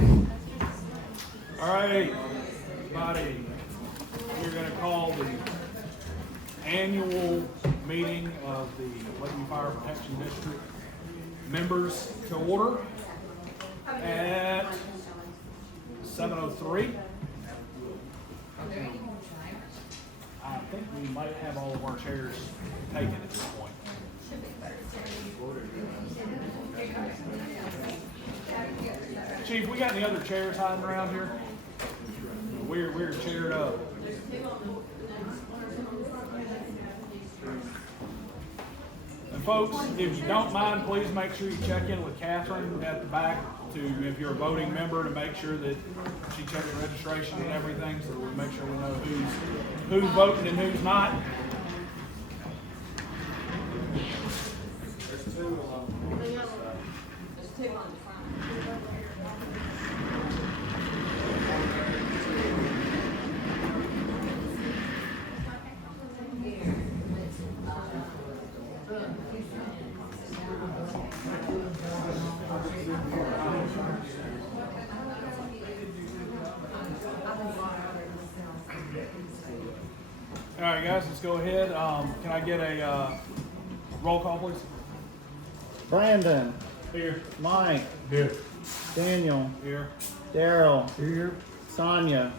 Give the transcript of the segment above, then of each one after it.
All right, everybody, we're going to call the annual meeting of the Lakeview Fire Protection District members to order at 7:03. I think we might have all of our chairs taken at this point. Chief, we got any other chairs hiding around here? We're chaired up. And folks, if you don't mind, please make sure you check in with Catherine at the back to, if you're a voting member, to make sure that she checks the registration and everything, so that we make sure we know who's voting and who's not. There's two on the front. All right, guys, let's go ahead. Can I get a roll call, please? Brandon, Here. Mike, Here. Daniel, Here. Daryl, Here. Sonia,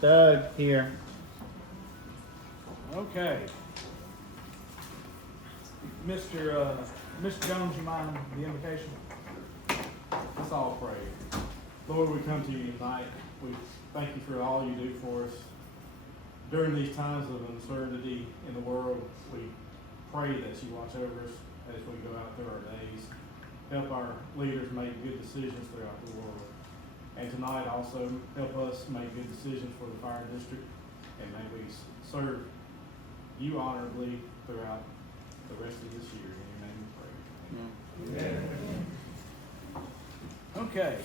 Doug here. Okay. Mr. Jones, you mind the invocation? Let's all pray. Lord, we come to you tonight. We thank you for all you do for us. During these times of uncertainty in the world, we pray that you watch over us as we go out through our days. Help our leaders make good decisions throughout the world. And tonight also help us make good decisions for the fire district, and may we serve you honorably throughout the rest of this year. In your name we pray. Amen. Okay,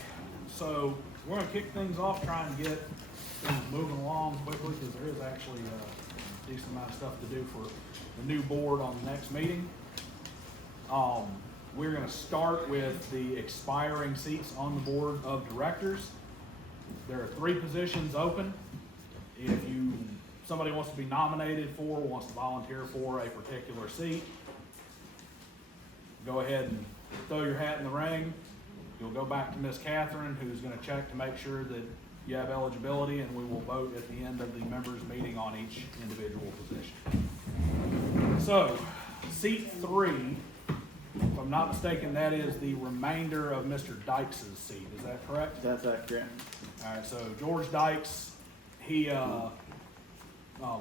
so we're going to kick things off, trying to get things moving along quickly, because there is actually a decent amount of stuff to do for the new board on the next meeting. We're going to start with the expiring seats on the board of directors. There are 3 positions open. If somebody wants to be nominated for, wants to volunteer for a particular seat, go ahead and throw your hat in the ring. You'll go back to Miss Catherine, who's going to check to make sure that you have eligibility, and we will vote at the end of the members' meeting on each individual position. So, seat 3, if I'm not mistaken, that is the remainder of Mr. Dykes' seat. Is that correct? That's accurate. All right, so George Dykes, he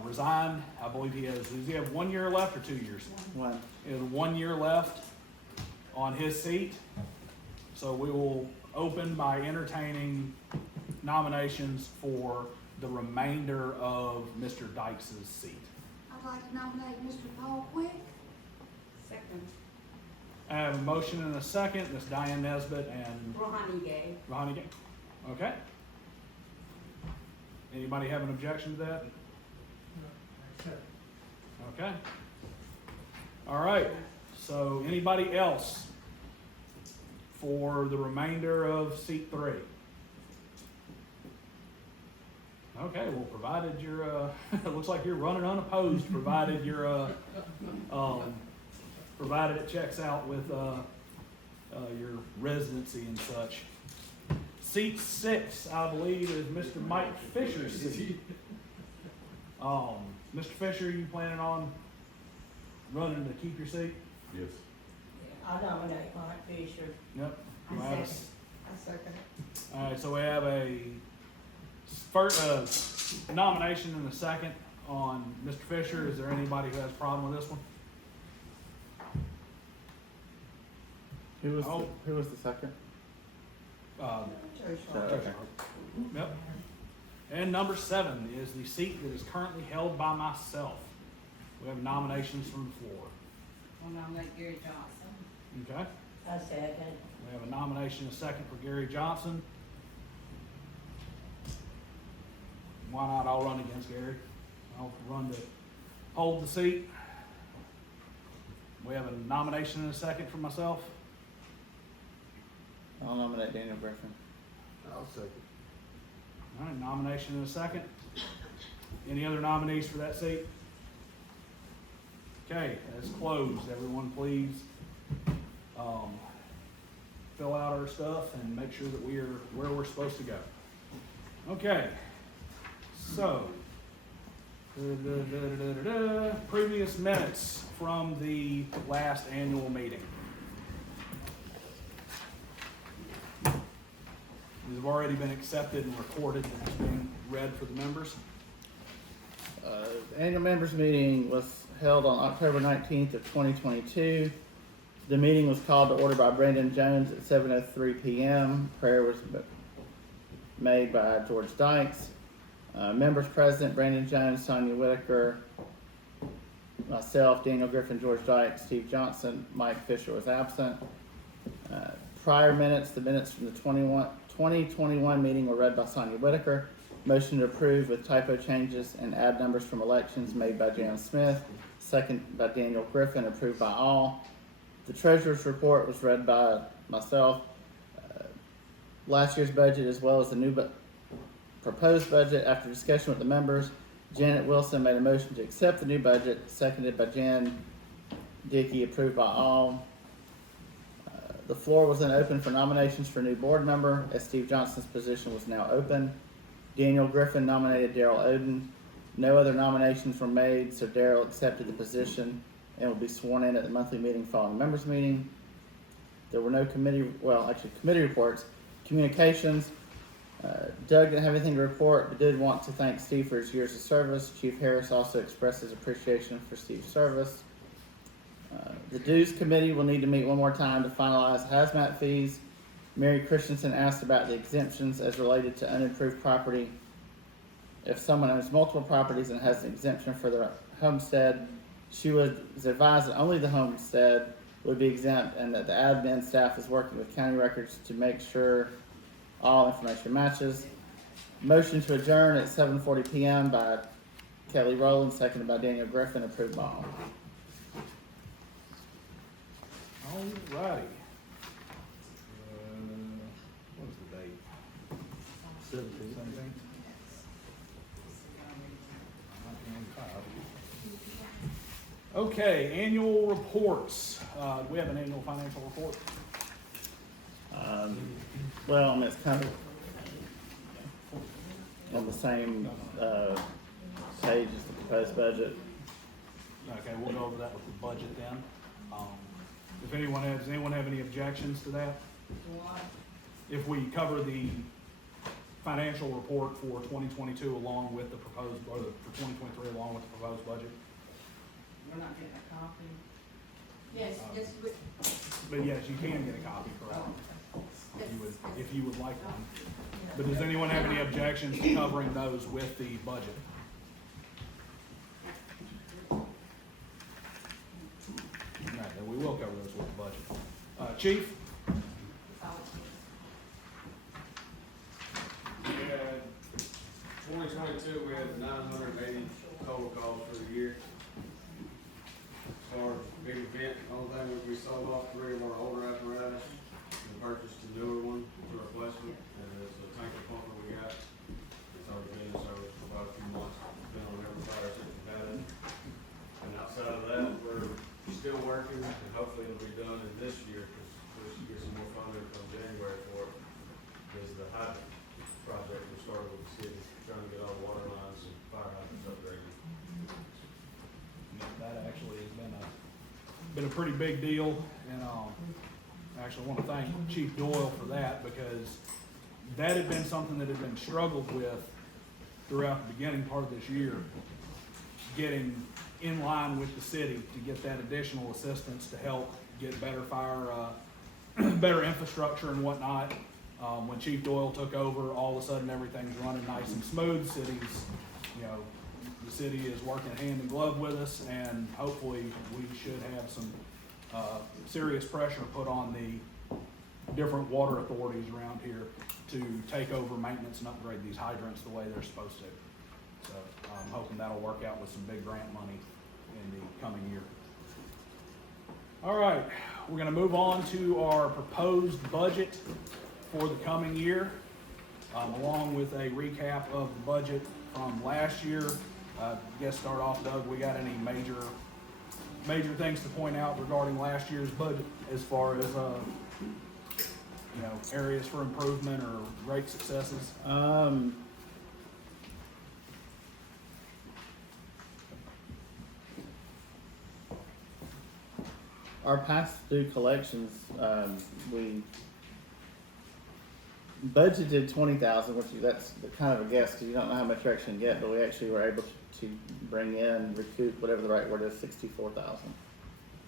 resigned. I believe does he have 1 year left or 2 years? One. He has 1 year left on his seat. So we will open by entertaining nominations for the remainder of Mr. Dykes' seat. I'd like to nominate Mr. Paul Quick. Second. I have a motion and a second. Miss Diane Nesbitt and Ronnie Gay. Ronnie Gay. Okay. Anybody have an objection to that? Okay. All right. So anybody else for the remainder of seat 3? Okay, well, provided you're, it looks like you're running unopposed, provided you're, provided it checks out with, your residency and such. Seat 6, I believe, is Mr. Mike Fisher's seat. Mr. Fisher, you planning on running to keep your seat? Yes. I nominate Mike Fisher. Yep. I second. All right, so we have a first nomination and a second on Mr. Fisher. Is there anybody who has a problem with this one? Who was the second? Okay. Yep. And number 7 is the seat that is currently held by myself. We have nominations from the floor. I'll nominate Gary Johnson. Okay. I second. We have a nomination and a second for Gary Johnson. Why not? I'll run against Gary. I'll run to hold the seat. We have a nomination and a second for myself. I'll nominate Daniel Griffin. I'll second. All right, nomination in a second. Any other nominees for that seat? Okay, that's closed. Everyone please, fill out our stuff and make sure that we are where we're supposed to go. Okay, so, previous minutes from the last annual meeting. These have already been accepted and recorded and it's being read for the members. The annual members meeting was held on October 19th of 2022. The meeting was called to order by Brandon Jones at 7:03 p.m. Prayer was made by George Dykes. Members present: Brandon Jones, Sonia Whitaker, myself, Daniel Griffin, George Dykes, Steve Johnson. Mike Fisher was absent. Prior minutes, the minutes from the 2021 meeting were read by Sonia Whitaker. Motion to approve with typo changes and add numbers from elections made by Jan Smith. Second by Daniel Griffin, approved by all. The treasurer's report was read by myself. Last year's budget as well as the new proposed budget. After discussion with the members, Janet Wilson made a motion to accept the new budget, seconded by Jan Dickey, approved by all. The floor was then open for nominations for a new board member, as Steve Johnson's position was now open. Daniel Griffin nominated Daryl Oden. No other nominations were made, so Daryl accepted the position and will be sworn in at the monthly meeting following the members' meeting. There were no committee reports. Communications. Doug didn't have anything to report, but did want to thank Steve for his years of service. Chief Harris also expressed his appreciation for Steve's service. The dues committee will need to meet one more time to finalize hazmat fees. Mary Christensen asked about the exemptions as related to unimproved property. If someone owns multiple properties and has an exemption for their homestead, she was advised that only the homestead would be exempt and that the admin staff is working with county records to make sure all information matches. Motion to adjourn at 7:40 p.m. by Kelly Rowland, seconded by Daniel Griffin, approved by all. Alrighty. What is the date? 17. 17th? Okay, annual reports. We have an annual financial report. Well, I mean, it's kind of on the same page as the proposed budget. Okay, we'll go over that with the budget then. If anyone does anyone have any objections to that? If we cover the financial report for 2022 along with the proposed, or for 2023 along with the proposed budget? We're not getting a copy. Yes, yes, we, But yes, you can get a copy, correct? If you would like one. But does anyone have any objections to covering those with the budget? Right, then we will cover those with the budget. Chief? We had, 2022, we had 980 total calls for the year. As far as big event, the only thing was we sold off 3 of our older apparatus and purchased a newer one for replacement, and it's a tanker pumper we got. It's already been in service for about a few months, been on every fire since we've had it. And outside of that, we're still working, and hopefully it'll be done in this year, because we should get some more funding from January for it. Is the hydrant project we started with the city, trying to get all the water lines and fire hydrants upgraded. That actually has been a pretty big deal, and I actually want to thank Chief Doyle for that, because that had been something that had been struggled with throughout the beginning part of this year, getting in line with the city to get that additional assistance to help get better fire, better infrastructure and whatnot. When Chief Doyle took over, all of a sudden everything's running nice and smooth. The city is working hand in glove with us, and hopefully we should have some serious pressure put on the different water authorities around here to take over maintenance and upgrade these hydrants the way they're supposed to. So I'm hoping that'll work out with some big grant money in the coming year. All right, we're gonna move on to our proposed budget for the coming year. along with a recap of the budget from last year. Guess start off, Doug, we got any major things to point out regarding last year's budget as far as, areas for improvement or great successes? Our past due collections, we budgeted 20,000, which that's kind of a guess because you don't know how much you're actually gonna get, but we actually were able to bring in, recoup, whatever the right word is, 64,000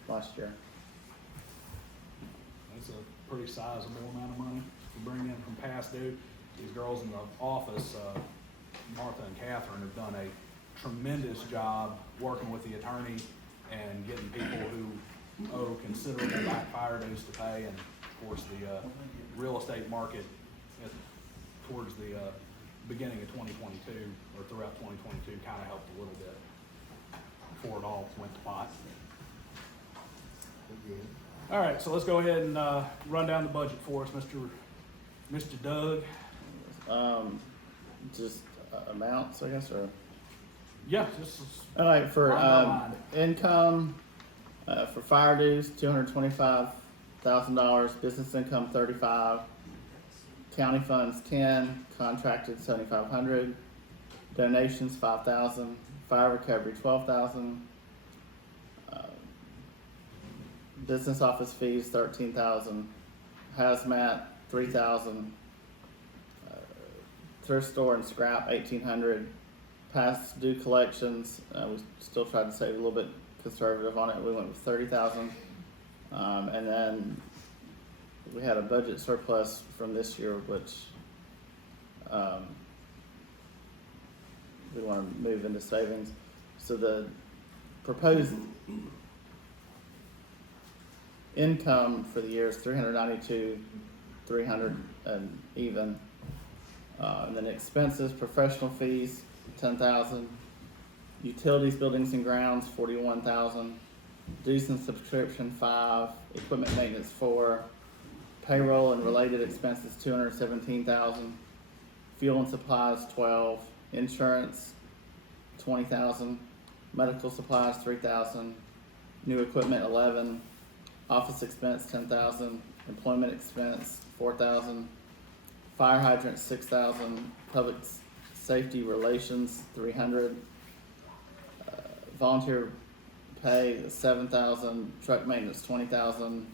last year. That's a pretty sizable amount of money to bring in from past due. These girls in the office, Martha and Catherine, have done a tremendous job working with the attorney and getting people who owe considerable back fire dues to pay. And of course, the real estate market towards the beginning of 2022 or throughout 2022 kind of helped a little bit before it all went to pot. All right, so let's go ahead and run down the budget for us, Mr. Doug. Just amounts, I guess, or? Yeah, just All right, for line by line. income, for fire dues, $225,000, business income 35, county funds 10, contracted 7,500, donations 5,000, fire recovery 12,000, business office fees 13,000, hazmat 3,000, thrift store and scrap 1,800. Past due collections, we still tried to save a little bit conservative on it. We went with 30,000, and then we had a budget surplus from this year, which we want to move into savings. So the proposed income for the year is 392,300 and even, and then expenses, professional fees 10,000, utilities, buildings and grounds 41,000, dues and subscription 5, equipment maintenance 4, payroll and related expenses 217,000, fuel and supplies 12, insurance 20,000, medical supplies 3,000, new equipment 11, office expense 10,000, employment expense 4,000, fire hydrant 6,000, public safety relations 300, volunteer pay 7,000, truck maintenance 20,000,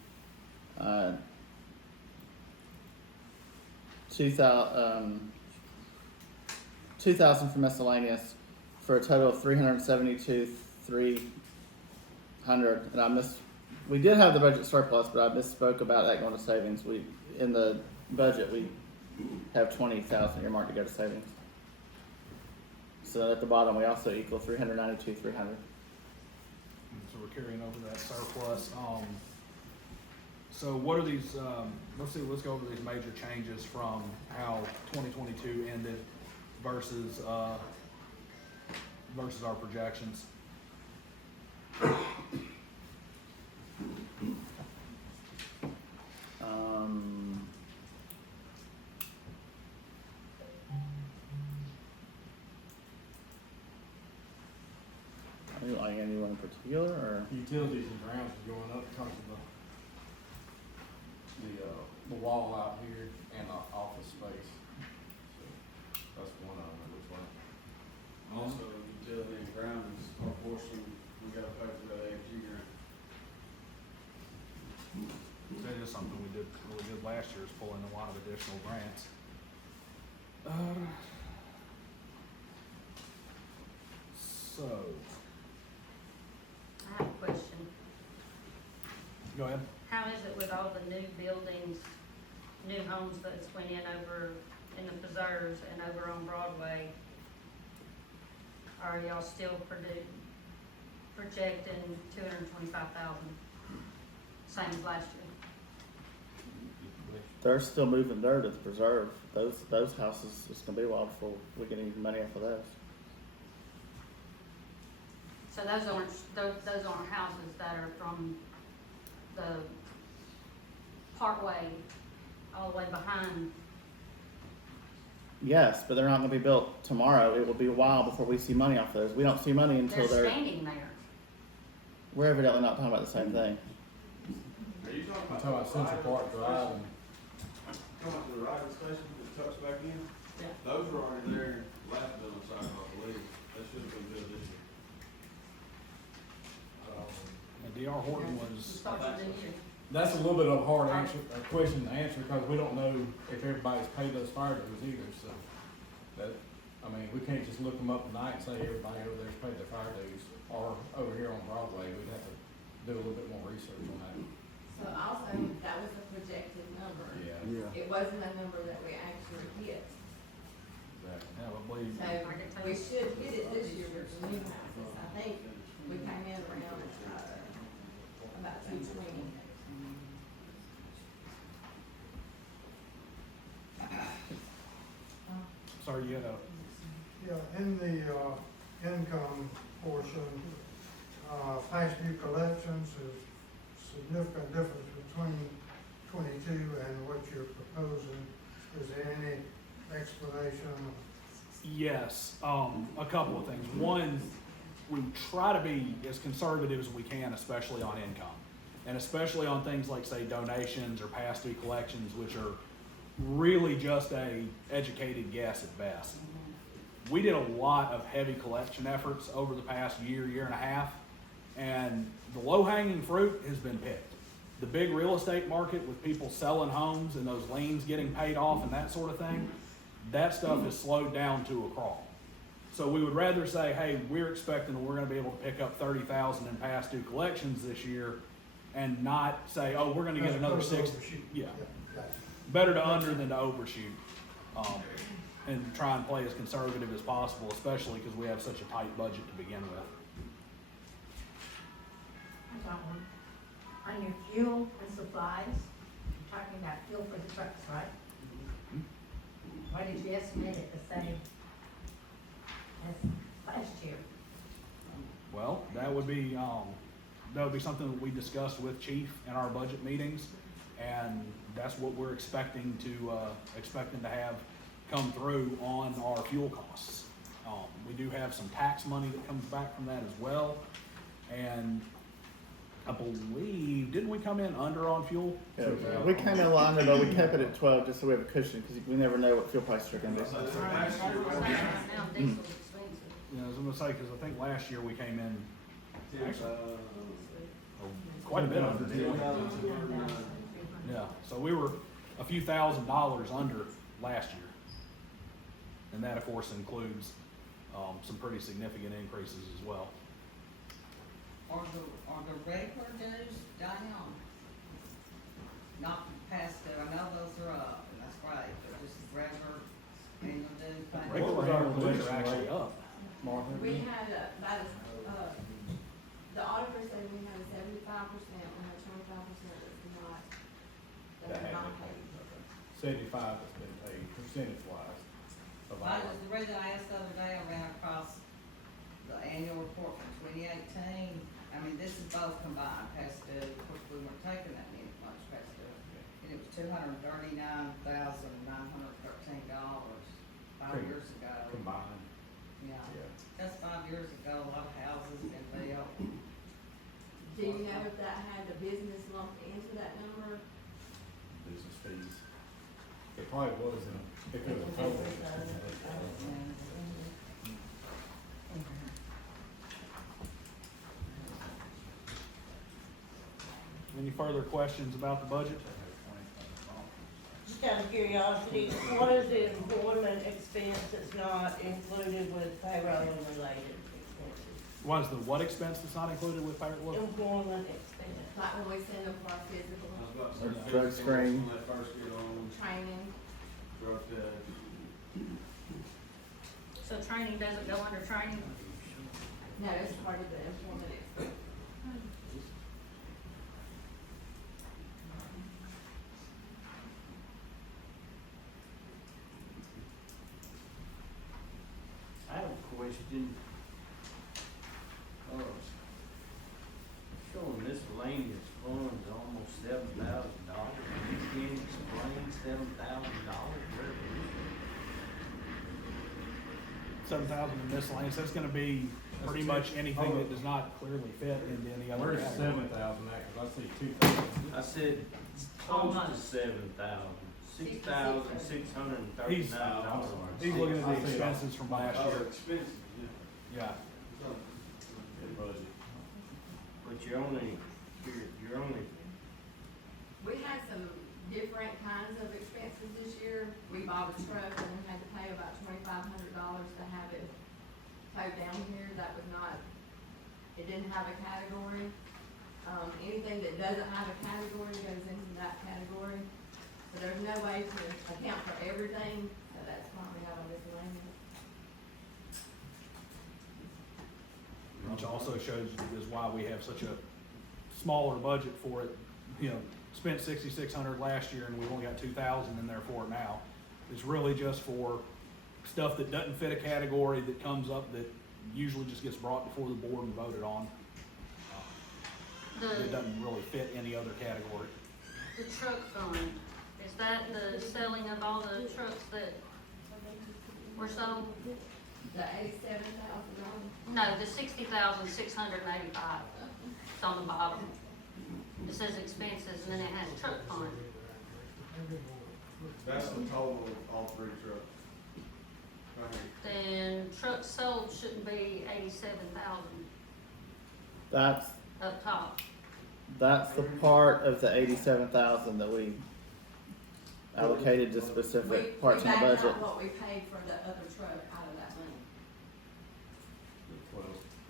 2,000 for miscellaneous, for a total of 372,300. And we did have the budget surplus, but I misspoke about that going to savings. In the budget we have 20,000 earmarked to go to savings. So at the bottom we also equal 392,300. So we're carrying over that surplus. So what are these, let's go over these major changes from how 2022 ended versus our projections. Are you like anyone in particular, or? Utilities and grounds are going up because of the wall out here and the office space. So that's one of them, it looks like. Also, utility and grounds, our portion, we gotta pay for that AG grant. That is something we did last year, is pull in a lot of additional grants. So, I have a question. go ahead. How is it with all the new buildings, new homes that's went in over in the preserves and over on Broadway? Are y'all still projecting 225,000, same as last year? They're still moving dirt at the preserve. Those houses, it's gonna be a while before we get any money off of those. So those aren't houses that are from the Parkway all the way behind Yes, but they're not gonna be built tomorrow. It will be a while before we see money off those. We don't see money until They're they're, standing there. we're evidently not talking about the same thing. Are you talking I'm about? talking about Central Park Drive and Talking about the riding station that tucks back in? Yeah. Those were already there last building cycle, I believe. That should have been good this year. And D.R. Horton It was, starts with the year. that's a little bit of a hard answer, a question to answer, because we don't know if everybody's paid those fire dues either, so. That, I mean, we can't just look them up tonight and say everybody over there's paid their fire dues, or over here on Broadway, we'd have to do a little bit more research on that. So also, that was a projected number. Yeah, It wasn't a number that we actually hit. exactly. yeah, I believe, So we should hit it this year with the new houses. I think we came in around, about 220. sorry, you had a, Yeah, in the, income portion, past due collections is significant difference between 22 and what you're proposing. Is there any explanation? yes, a couple of things. One, we try to be as conservative as we can, especially on income. And especially on things like, say, donations or past due collections, which are really just a educated guess at best. We did a lot of heavy collection efforts over the past year, year and a half, and the low-hanging fruit has been picked. The big real estate market with people selling homes and those liens getting paid off and that sort of thing, that stuff has slowed down to a crawl. So we would rather say, hey, we're expecting that we're gonna be able to pick up 30,000 in past due collections this year, and not say, oh, we're gonna get As another opposed to 60. overshoot. Yeah. Gotcha. Better to under than to overshoot, and try and play as conservative as possible, especially because we have such a tight budget to begin with. I got one. On your fuel and supplies, you're talking about fuel for the trucks, right? Why did you estimate it the same as last year? Well, that would be something that we discussed with Chief in our budget meetings, and that's what we're expecting to have come through on our fuel costs. We do have some tax money that comes back from that as well, and I believe, didn't we come in under on fuel? Yeah, we came in a lot under, but we kept it at 12 just so we have a cushion, because we never know what fuel prices are gonna be. That's what I'm saying right now, diesel's expensive. Yeah, I was gonna say, because I think last year we came in actually quite a bit under, didn't we? Yeah, so we were a few $1,000s under last year. And that, of course, includes, some pretty significant increases as well. Are the regular dues down? Not past due, I know those are up, and that's great, but just regular annual dues. payment. Regular was our annual dues collection are actually rate? up. Martha? We had, the auditor said we had 75%, we had 25% that's not, that are not paid. 75 has been paid, percentage wise. The reason I asked the other day, I ran across the annual report from 2018. I mean, this is both combined, past due, of course, we weren't taking that much past due. And it was $239,913 5 years ago. Combined, Yeah, yeah. that's 5 years ago, a lot of houses been built. Do you know if that had the business lumped into that number? Business fees. It probably was, if it was total. Any further questions about the budget? Just out of curiosity, what is the employment expense that's not included with payroll and related expenses? Was the what expense that's not included with payroll? Employment expense. Like when we send them for our physical I was about to say, Drug screen. When they first get on, training, drug test. So training doesn't go under training? no, it's part of the employment expense. I have a question. Showing miscellaneous funds almost $7,000. Can you explain $7,000? Where it is? 7,000 in miscellaneous, that's gonna be pretty much anything that does not clearly fit into any other Where's category. 7,000 at, cause I see 2,000. I said close to 7,000, $6,639. He's looking at I the see it. expenses from last Oh, year, expenses, yeah. yeah. In budget. But you're only, We had some different kinds of expenses this year. We bought a truck and then had to pay about $2,500 to have it towed down here. That was not, it didn't have a category. Anything that doesn't have a category goes into that category. So there's no way to account for everything, so that's why we have a miscellaneous. Which also shows is why we have such a smaller budget for it. You know, spent 6,600 last year and we've only got 2,000 in there for it now. It's really just for stuff that doesn't fit a category that comes up that usually just gets brought before the board and voted on. It The, doesn't really fit any other category. the truck fund, is that the selling of all the trucks that were sold? The $87,000. No, the 60,685, it's on the bottom. It says expenses and then it has truck fund. That's the total of all three trucks. Right here. Then trucks sold shouldn't be 87,000 That's, up top. that's the part of the 87,000 that we allocated to specific parts We of the backed budget. out what we paid for the other truck out of that money.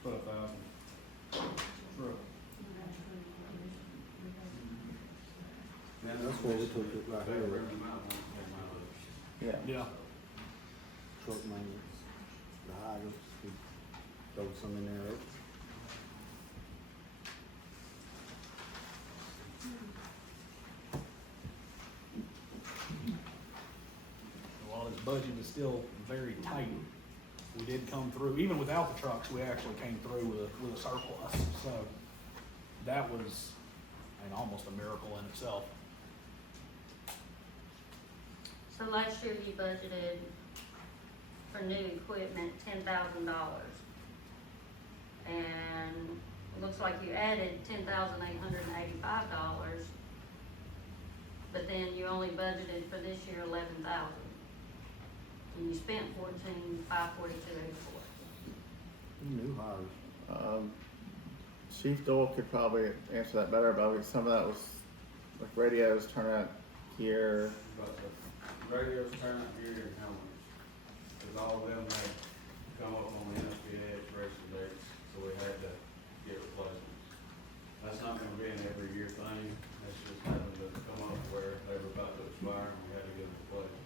12,000. Truck. Man, that's where we took it right here. Yeah. Yeah. Truck maintenance, the hydrants, we throw some in there. While this budget is still very tight, we did come through, even without the trucks, we actually came through with a surplus. So that was, almost a miracle in itself. So last year you budgeted for new equipment $10,000. And it looks like you added $10,885, but then you only budgeted for this year 11,000. And you spent 14,542.84. New hires. Chief Doyle could probably answer that better, but some of that was like radios, turnout gear. But the radios, turnout gear, and helmets, cause all of them had come up on the NFPA expiration dates, so we had to get replacements. That's not gonna be an every year thing, that's just happened to come up where they were about to expire and we had to get them replaced.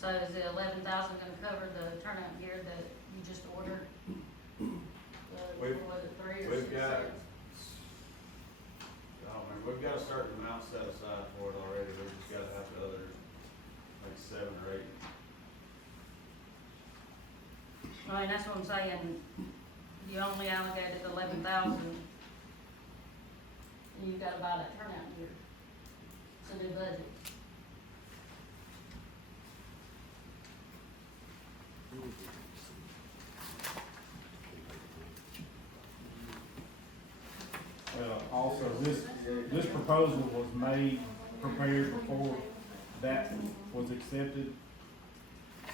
So is the 11,000 gonna cover the turnout gear that you just ordered? We've- Was it 3 or 6? We've got, I don't remember, we've got a certain amount set aside for it already, we just gotta have the other, like 7 or 8. I mean, that's what I'm saying, you only allocated 11,000. And you gotta buy that turnout gear. It's a new budget. Also, this proposal was made, prepared before that was accepted.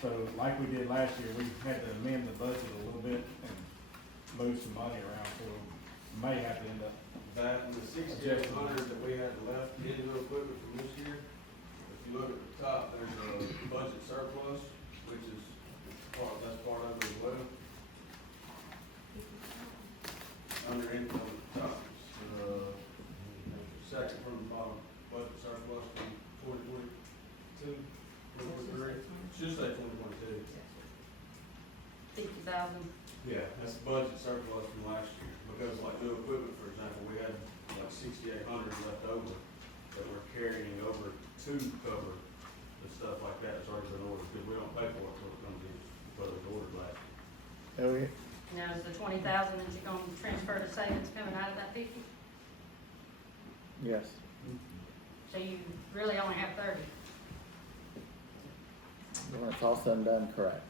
So like we did last year, we had to amend the budget a little bit and move some money around, so we may have to end up. That and the 6,800 that we had left in the equipment from this year, if you look at the top, there's a budget surplus, which is that's part of it as well. Under income at the top, second from the bottom, budget surplus from 2022, 2023, should say 2022. 50,000. Yeah, that's budget surplus from last year, because like new equipment, for example, we had like 6,800 left over that we're carrying over to cover the stuff like that that's already been ordered, because we don't pay for it until it comes in, but it was ordered last year. Yeah, we, Now, is the 20,000 that you're gonna transfer to savings coming out of that 50? yes. So you really only have 30. when it's all said and done, correct.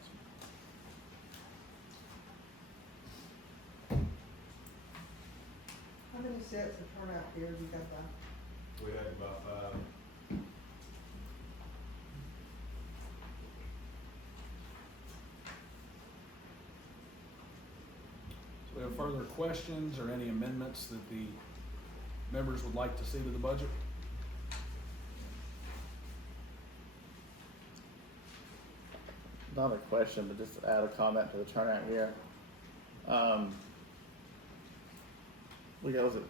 How many sets of turnout gear you got by? We had about 5. So we have further questions or any amendments that the members would like to see to the budget? Not a question, but just add a comment to the turnout gear. We got, was it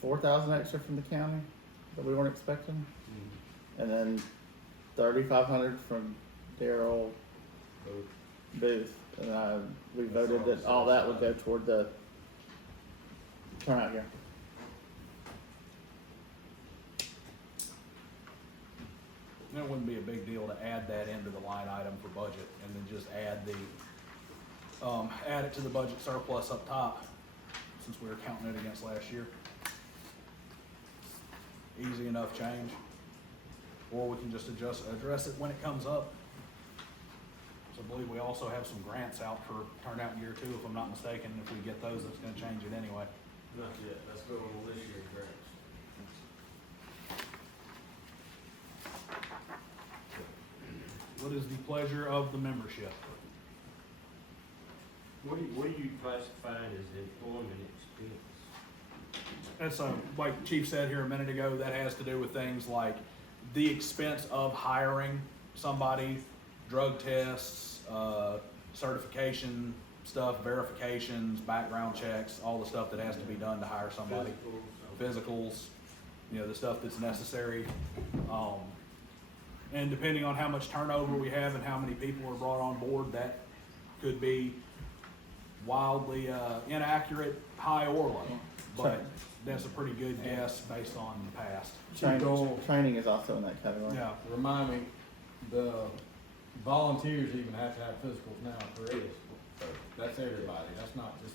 4,000 extra from the county that we weren't expecting? And then 3,500 from Daryl Booth. And we voted that all that would go toward the turnout gear. And it wouldn't be a big deal to add that into the line item for budget and then just add add it to the budget surplus up top, since we were counting it against last year. Easy enough change. Or we can just address it when it comes up. So I believe we also have some grants out for turnout gear too, if I'm not mistaken. If we get those, that's gonna change it anyway. Not yet, that's going on this year's grants. What is the pleasure of the membership? What do you classify as employment expense? And so, like Chief said here a minute ago, that has to do with things like the expense of hiring somebody, drug tests, certification stuff, verifications, background checks, all the stuff that has to be done to hire somebody. Physicals, the stuff that's necessary. And depending on how much turnover we have and how many people are brought on board, that could be wildly inaccurate, high or low. But that's a pretty good guess based on the past. Training is also in that category. Yeah. Remind me, the volunteers even have to have physicals now for us. So that's everybody, that's not just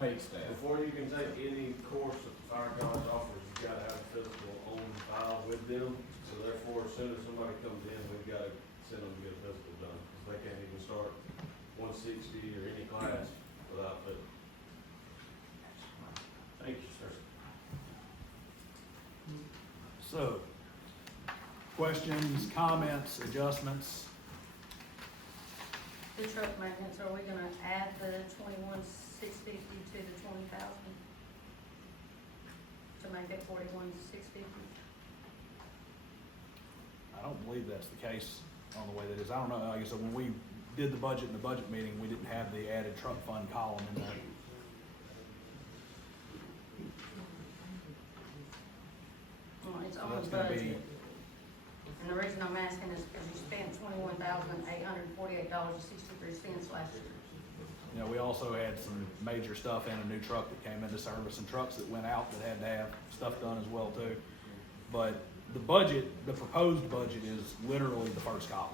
paid staff. Before you can take any course that the fire college offers, you gotta have a physical on file with them. So therefore, as soon as somebody comes in, we've gotta send them to get a physical done, because they can't even start 160 or any class without it. Thank you, sir. So, questions, comments, adjustments? The truck maintenance, are we gonna add the 21,650 to the 20,000? To make it 41,650? I don't believe that's the case on the way that is. I don't know, like I said, when we did the budget in the budget meeting, we didn't have the added truck fund column in there. Well, it's So on that's the gonna budget. be, And the reason I'm asking is because you spent $21,848.63 last year. we also had some major stuff and a new truck that came into service and trucks that went out that had to have stuff done as well too. But the budget, the proposed budget is literally the first column.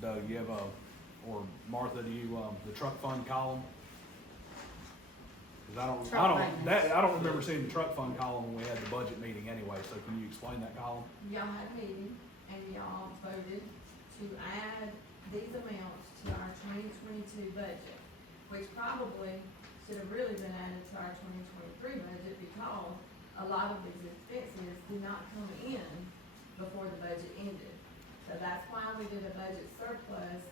Doug, you have or Martha, do you, the truck fund column? Cause I Truck maintenance. don't remember seeing the truck fund column when we had the budget meeting anyway, so can you explain that column? Y'all had a meeting and y'all voted to add these amounts to our 2022 budget, which probably should have really been added to our 2023 budget, because a lot of these expenses did not come in before the budget ended. So that's why we did a budget surplus,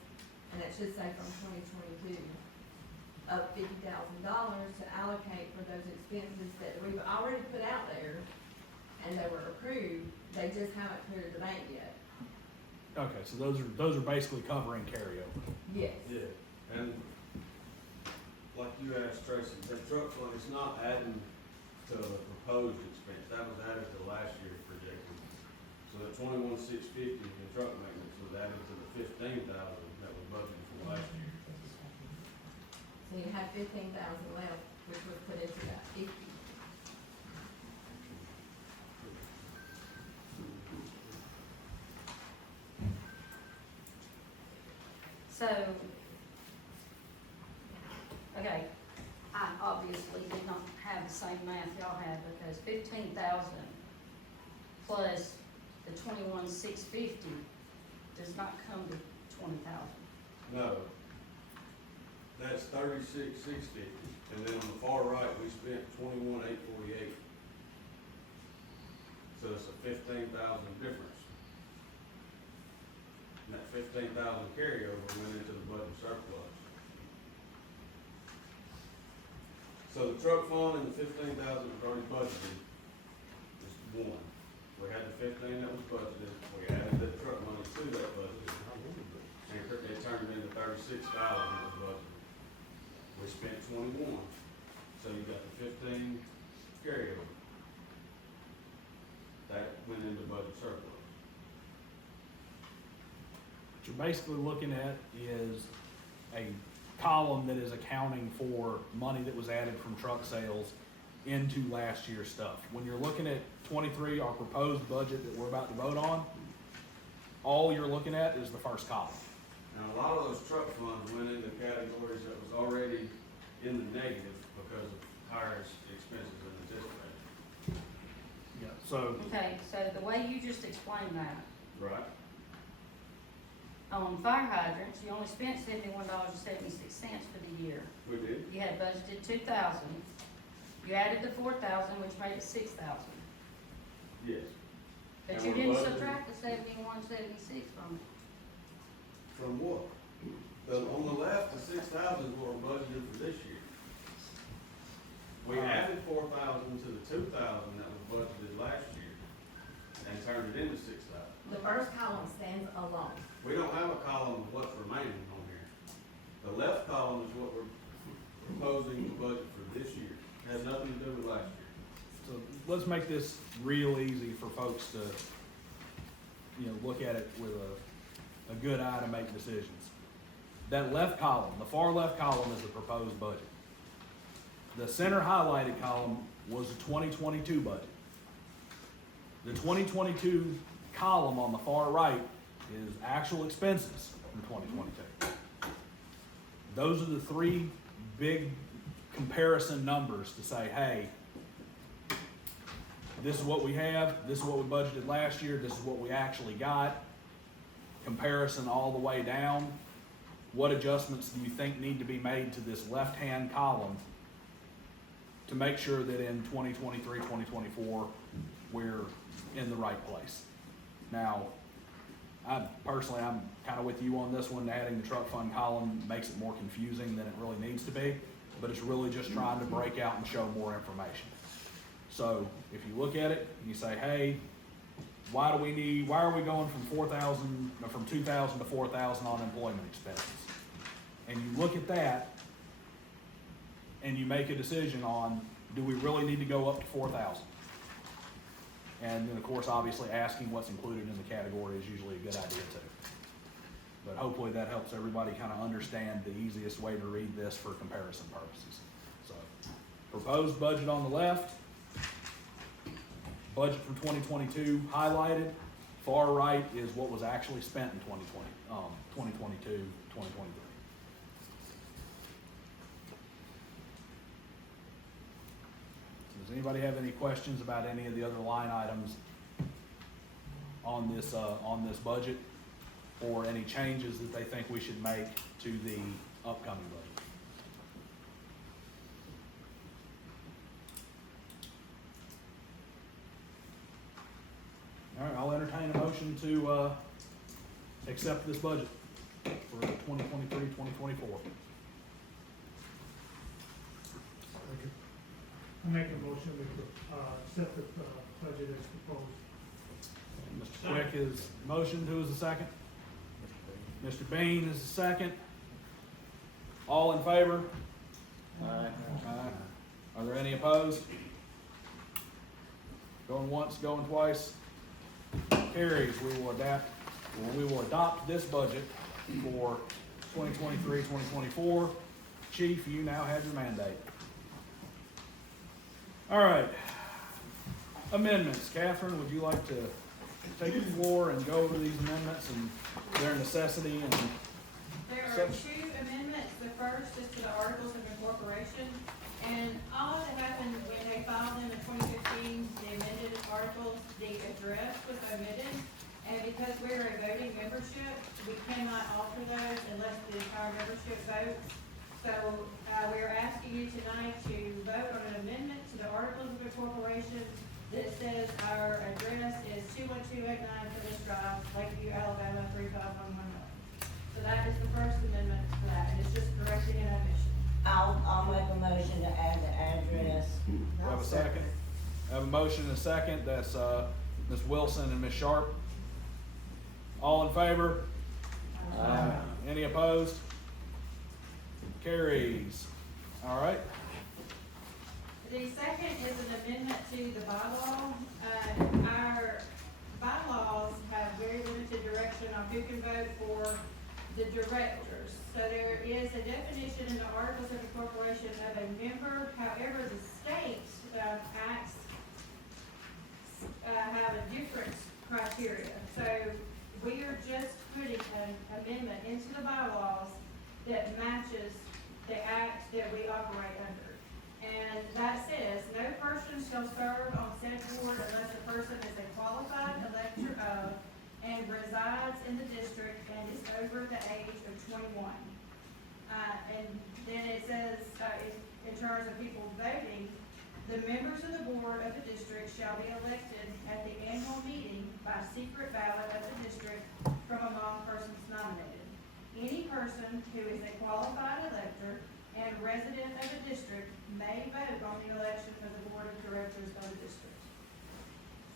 and it should say from 2022, of $50,000 to allocate for those expenses that we've already put out there, and they were approved, they just haven't cleared the bank yet. Okay, so those are basically covering carryover. Yes. Yeah, and like you asked Tracy, the truck fund is not adding to the proposed expense, that was added to last year's projected. So the 21,650 in truck maintenance was added to the 15,000 that was budgeted for last year. So you have 15,000 left, which was put into that 50. So, okay, I obviously did not have the same math y'all have, because 15,000 plus the 21,650 does not come to 20,000. No. That's 36,650, and then on the far right, we spent 21,848. So it's a 15,000 difference. And that 15,000 carryover went into the budget surplus. So the truck fund and the 15,000 was already budgeted, is one. We had the 15 that was budgeted, we added the truck money to that budget, and it turned into 36,000 that was budgeted. We spent 21, so you got the 15 carryover. That went into budget surplus. What you're basically looking at is a column that is accounting for money that was added from truck sales into last year's stuff. When you're looking at 23, our proposed budget that we're about to vote on, all you're looking at is the first column. Now, a lot of those truck funds went into categories that was already in the negative because of higher expenses than anticipated. Yeah. So, Okay, so the way you just explained that, Right? on fire hydrants, you only spent $71.76 for the year. We did. You had budgeted 2,000. You added the 4,000, which made it 6,000. Yes. But And you we're didn't budgeting- subtract the 71.76 from it. From what? On the left, the 6,000 is what we're budgeted for this year. We added 4,000 to the 2,000 that was budgeted last year and turned it into 6,000. The first column stands alone. We don't have a column of what's remaining on here. The left column is what we're proposing to budget for this year. It has nothing to do with last year. so let's make this real easy for folks to, look at it with a good eye to make decisions. That left column, the far left column is the proposed budget. The center highlighted column was the 2022 budget. The 2022 column on the far right is actual expenses from 2022. Those are the three big comparison numbers to say, hey, this is what we have, this is what we budgeted last year, this is what we actually got. Comparison all the way down. What adjustments do you think need to be made to this left-hand column to make sure that in 2023, 2024, we're in the right place? Now, I'm kind of with you on this one. Adding the truck fund column makes it more confusing than it really needs to be, but it's really just trying to break out and show more information. So if you look at it and you say, hey, why are we going from 2,000 to 4,000 on employment expenses? And you look at that and you make a decision on, do we really need to go up to 4,000? And then, of course, obviously asking what's included in the category is usually a good idea too. But hopefully that helps everybody kind of understand the easiest way to read this for comparison purposes. So, proposed budget on the left, budget from 2022 highlighted. Far right is what was actually spent in 2022, 2023. Does anybody have any questions about any of the other line items on this budget, or any changes that they think we should make to the upcoming budget? All right, I'll entertain a motion to accept this budget for 2023, 2024. I make a motion to accept the budget as proposed. Mr. Quick is motioned. Who is the second? Mr. Bean is the second. All in favor? Aye. Aye. Are there any opposed? Going once, going twice. Carries. We will adopt this budget for 2023, 2024. Chief, you now have your mandate. All right. Amendments. Catherine, would you like to take the floor and go over these amendments and their necessity and There are two amendments. The first is to the Articles of Incorporation. And all that happened when they filed in the 2015, the amended articles, the address was omitted. And because we're a voting membership, we cannot alter those unless the entire membership votes. So, we're asking you tonight to vote on an amendment to the Articles of Incorporation that says our address is 21289 Phyllis Drive, Lakeview, Alabama, 35111. So that is the first amendment to that, and it's just correcting an omission. I'll make a motion to add the address. Do I have a second? I have a motion and a second, that's, Ms. Wilson and Ms. Sharp. All in favor? Any opposed? Carries. All right. The second is an amendment to the bylaw. Our bylaws have very limited direction on who can vote for the directors. So there is a definition in the Articles of Incorporation of a member, however, the state acts have a different criteria. So we are just putting an amendment into the bylaws that matches the act that we operate under. And that says, no person shall serve on said board unless the person is a qualified elector of and resides in the district and is over the age of 21. And then it says, in terms of people voting, the members of the board of the district shall be elected at the annual meeting by secret ballot of the district from among persons nominated. Any person who is a qualified elector and resident of the district may vote on the election of the board of directors of the district.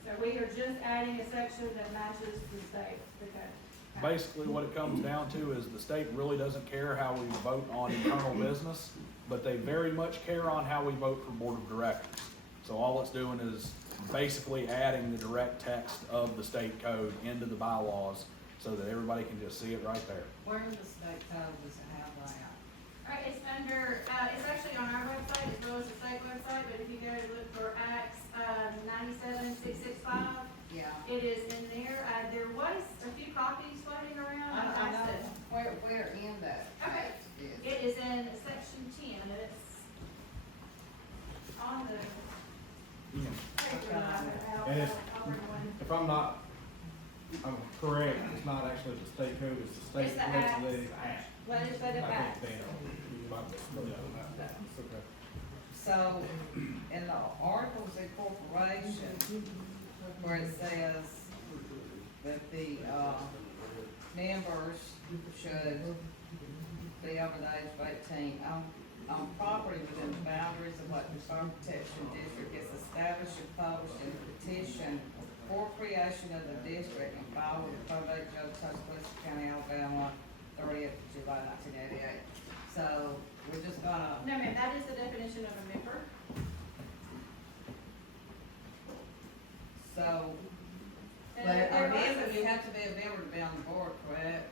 So we are just adding a section that matches the state, the code. Basically, what it comes down to is the state really doesn't care how we vote on internal business, but they very much care on how we vote for board of directors. So all it's doing is basically adding the direct text of the state code into the bylaws so that everybody can just see it right there. Where in the state code does it have that? Alright, it's under, it's actually on our website as well as the state website, but if you go to look for Acts, 97665, Yeah. it is in there. There was a few copies floating around. I know, said- where in that Okay. text is? It is in section 10, and it's on the paper that I have. And it's- I'll bring one. If I'm correct, it's not actually the state code, it's the state It's the acts. legislative act. Legislative I acts. think you might be familiar with that. Okay. So, in the Articles of Incorporation, where it says that the, members should be over the age of 18, on property within the boundaries of what the Fire Protection District is established and published in a petition for creation of the district and filed with the probate judge, Tuscaloosa County, Alabama, 30th of July 1988. So, we're just gonna. No, ma'am, that is the definition of a member. So, And but a there was member, a- you have to be a member to be on the board, correct?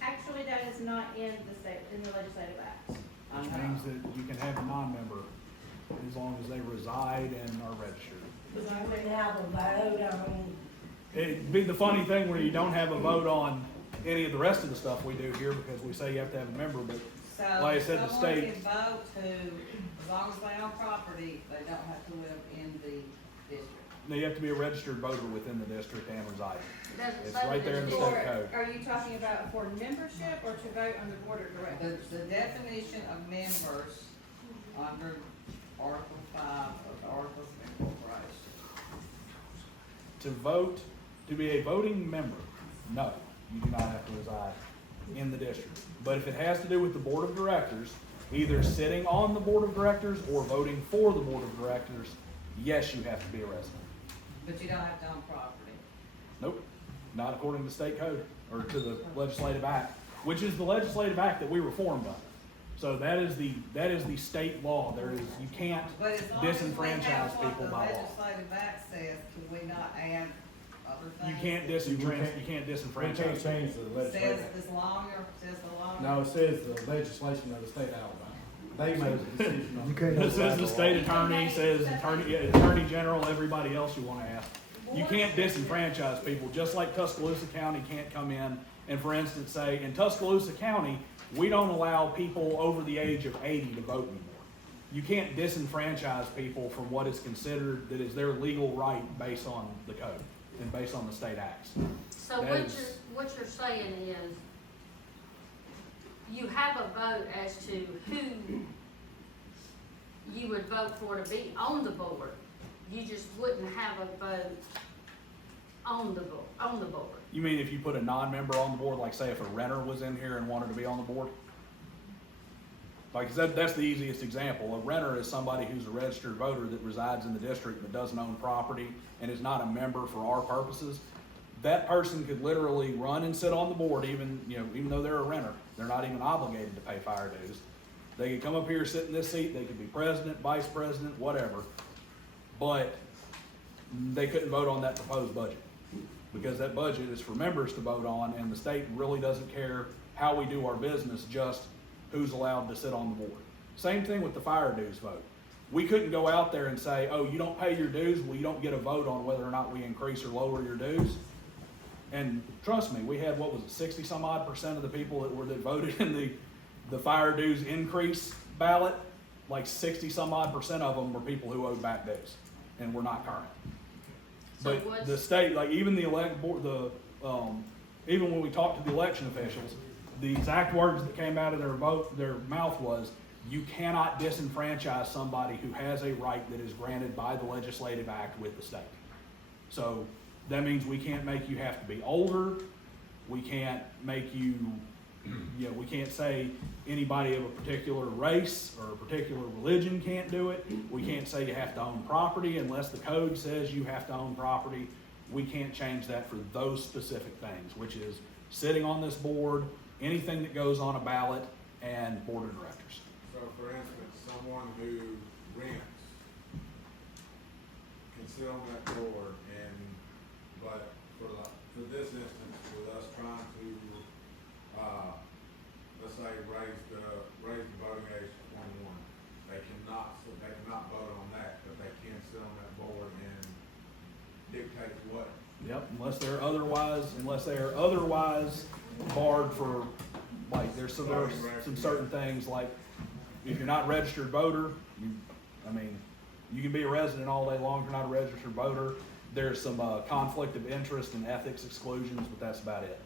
Actually, that is not in the state, in the legislative act. Which means that you can have a non-member as long as they reside and are registered. You wouldn't have a vote on, It'd be the funny thing where you don't have a vote on any of the rest of the stuff we do here because we say you have to have a member, but So, Like I said, the someone state- can vote who, as long as they own property, they don't have to live in the district. you have to be a registered voter within the district and reside. It doesn't It's say right there in the that. state Or, code. are you talking about for membership or to vote on the board of directors? The definition of members under Article 5 of the Articles of Incorporation. To vote, to be a voting member, no, you do not have to reside in the district. But if it has to do with the board of directors, either sitting on the board of directors or voting for the board of directors, yes, you have to be a resident. But you don't have to own property. Nope, not according to state code or to the legislative act, which is the legislative act that we reformed under. So that is the state law. There is, you can't But as long as we disenfranchise have what people the by law. legislative act says, can we not add other things? You can't We can't disenfranchise. change the Says legislative. this longer, says the longer. No, it says the legislation of the state of Alabama. They made the decision on. It says the state attorney, says attorney general, everybody else you wanna ask. You can't disenfranchise people, just like Tuscaloosa County can't come in and, for instance, say, in Tuscaloosa County, we don't allow people over the age of 80 to vote anymore. you can't disenfranchise people from what is considered, that is their legal right based on the code and based on the state acts. So That is- what you're saying is, you have a vote as to who you would vote for to be on the board. You just wouldn't have a vote on the board. You mean if you put a non-member on the board, like say if a renter was in here and wanted to be on the board? Like, that's the easiest example. A renter is somebody who's a registered voter that resides in the district but doesn't own property and is not a member for our purposes. That person could literally run and sit on the board even though they're a renter. They're not even obligated to pay fire dues. They could come up here, sit in this seat, they could be president, vice president, whatever. But they couldn't vote on that proposed budget because that budget is for members to vote on, and the state really doesn't care how we do our business, just who's allowed to sit on the board. Same thing with the fire dues vote. We couldn't go out there and say, oh, you don't pay your dues, well, you don't get a vote on whether or not we increase or lower your dues. And trust me, we had, 60-some-odd% of the people that voted in the fire dues increase ballot, like 60-some-odd% of them were people who owed back dues and were not current. So But what's- the state, like even the even when we talked to the election officials, the exact words that came out of their mouth was, you cannot disenfranchise somebody who has a right that is granted by the legislative act with the state. So that means we can't make you have to be older. We can't make you, we can't say anybody of a particular race or a particular religion can't do it. We can't say you have to own property unless the code says you have to own property. We can't change that for those specific things, which is sitting on this board, anything that goes on a ballot, and board of directors. So for instance, someone who rents can sit on that board but for this instance, with us trying to, let's say raise the voting age to 21, they cannot vote on that, but they can sit on that board and dictate what. Yep, unless they are otherwise barred for, like, there's some certain things, like, if you're not a registered voter, you can be a resident all day long if you're not a registered voter. There's some conflict of interest and ethics exclusions, but that's about it.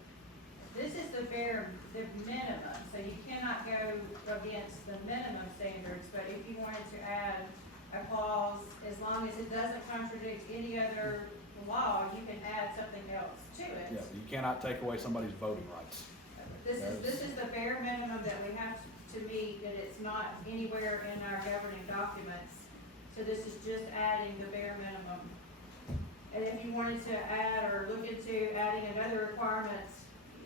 This is the minimum, so you cannot go against the minimum standards, but if you wanted to add a clause, as long as it doesn't contradict any other law, you can add something else to it. Yeah, you cannot take away somebody's voting rights. This is the bare minimum that we have to meet, that it's not anywhere in our governing documents. So this is just adding the bare minimum. And if you wanted to add or look into adding another requirements,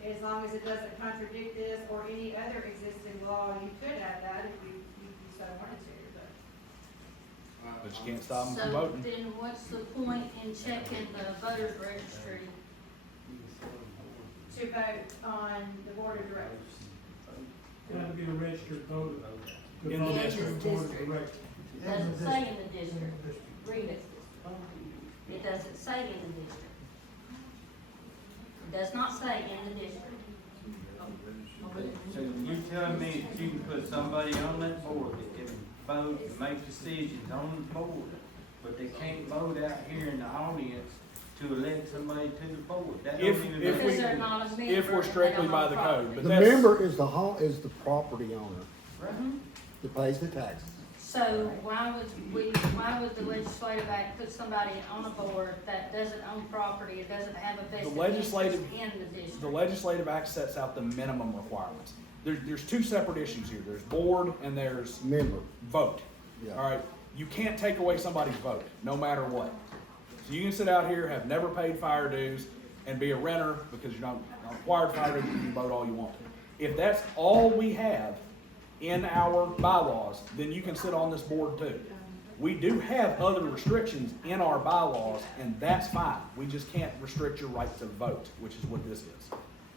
as long as it doesn't contradict this or any other existing law, you could add that if you so wanted to, But you can't stop them from So voting. then what's the point in checking the voters registry? to vote on the board of directors. You have to be a registered voter. to In the vote on district. board of directors. It doesn't say in the district. Read it. It doesn't say in the district. It does not say in the district. So you telling me that you can put somebody on that board that can vote and make decisions on the board, but they can't vote out here in the audience to elect somebody to the board? That don't If even we- make Because they're not a member. If we're and they strictly don't by own the property. code, but The that's. member is the property owner Mhm. that pays the taxes. So why would the legislative act put somebody on a board that doesn't own property, it doesn't have a vested interest legislative- in the district? The legislative act sets out the minimum requirements. There's two separate issues here. There's board and there's Member, vote. yeah. All right, you can't take away somebody's vote, no matter what. So you can sit out here, have never paid fire dues, and be a renter because you're not required fire dues, you can vote all you want to. If that's all we have in our bylaws, then you can sit on this board too. We do have other restrictions in our bylaws, and that's fine. We just can't restrict your right to vote, which is what this is.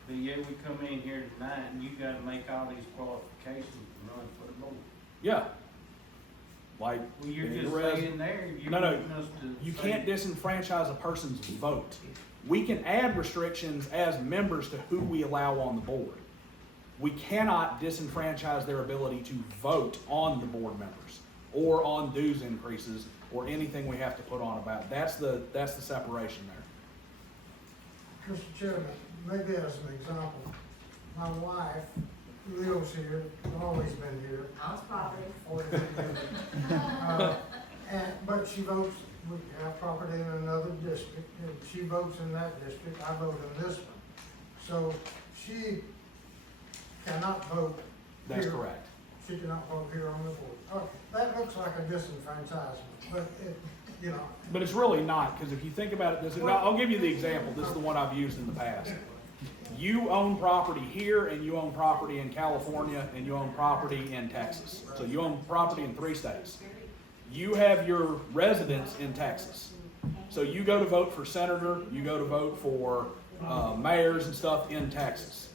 But yet we come in here tonight and you gotta make all these qualifications to run for the board. Yeah. Like, Well, you're being a just resident- saying there, you're No, no, wanting us to you say- can't disenfranchise a person's vote. We can add restrictions as members to who we allow on the board. We cannot disenfranchise their ability to vote on the board members or on dues increases, or anything we have to put on about. That's the separation there. Mr. Chairman, maybe as an example, my wife lives here, always been here, House property. 40 years. But she votes, we have property in another district, and she votes in that district, I vote in this one. So she cannot vote here. That's correct. She cannot vote here on the board. Oh, that looks like a disenfranchisement, but it, you know, But it's really not, because if you think about it, this, now, I'll give you the example, this is the one I've used in the past. You own property here, and you own property in California, and you own property in Texas. So you own property in 3 states. You have your residence in Texas. So you go to vote for senator, you go to vote for mayors and stuff in Texas.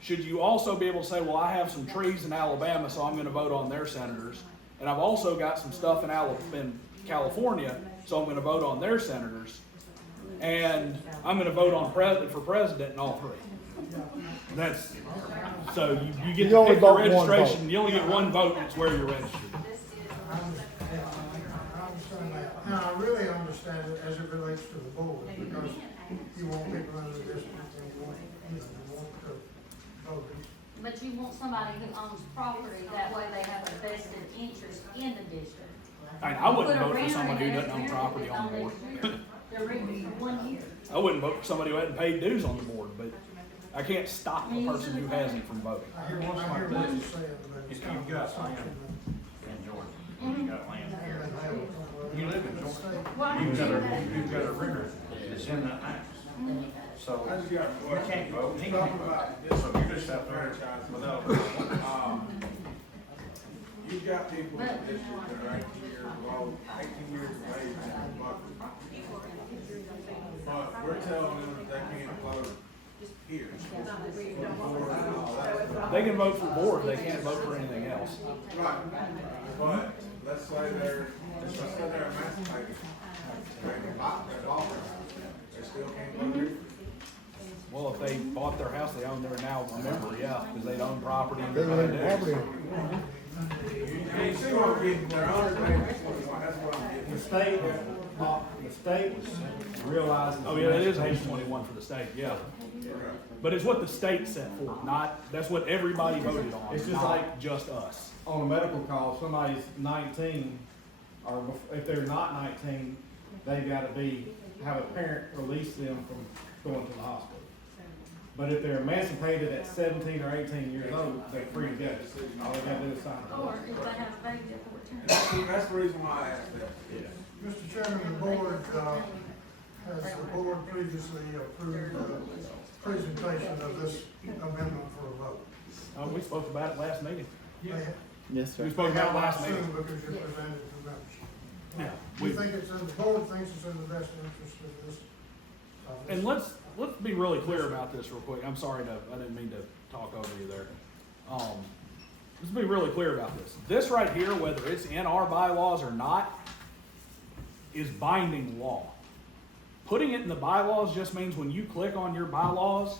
Should you also be able to say, well, I have some trees in Alabama, so I'm gonna vote on their senators, and I've also got some stuff in California, so I'm gonna vote on their senators, and I'm gonna vote on for president in all 3. That's, so you get You to only pick your vote one registration, vote. you only get one vote, and it's where you're registered. I understand that. Now, I really understand it as it relates to the board, because you want people in the district, and you want to vote. But you want somebody who owns property, that way they have a vested interest in the district. I wouldn't Put a vote for renter somebody in who there doesn't own that's property on the rented board. on They're renting for 1 year. I wouldn't vote for somebody who hadn't paid dues on the board, but I can't stop a person who hasn't from voting. I hear what you're saying, but it's If kind you've of got land in Georgia, you got land here, you live in Georgia, Why you've got don't you you've got a river that's in that house. So, I just got a you question. can't vote, he Talk can't vote, about this so you just have to, franchise. without. You've got people in the district that are 18 years old, 18 years of age, and buckled. But we're telling them that they can't vote here. They can vote for board, they can't vote for anything else. Right, but let's say they're emancipated, they bought their house, they still can't vote here. Well, if they bought their house, they own, they're now a member, yeah, because they own property and They they're own gonna property. do. You see what I'm getting, they're under the age of 21, that's what I'm getting. The state realized. Oh, yeah, it is age 21 for the state, yeah. But it's what the state set for, not, that's what everybody voted on, It's just not like- just us. On a medical call, if somebody's 19, or if they're not 19, they gotta have a parent release them from going to the hospital. But if they're emancipated at 17 or 18 years old, they're free to go. All they gotta do is sign a Or release. if they have a baby at 14. That's the reason why I asked that. Mr. Chairman, the board, has the board previously approved the presentation of this amendment for a vote? We spoke about it last meeting. They- Yes, sir. We spoke about it last I meeting. assume because you presented it to members. Yeah. We think it's in, the board thinks it's in the best interest of this. And let's be really clear about this real quick. I'm sorry I didn't mean to talk over you there. Let's be really clear about this. This right here, whether it's in our bylaws or not, is binding law. Putting it in the bylaws just means when you click on your bylaws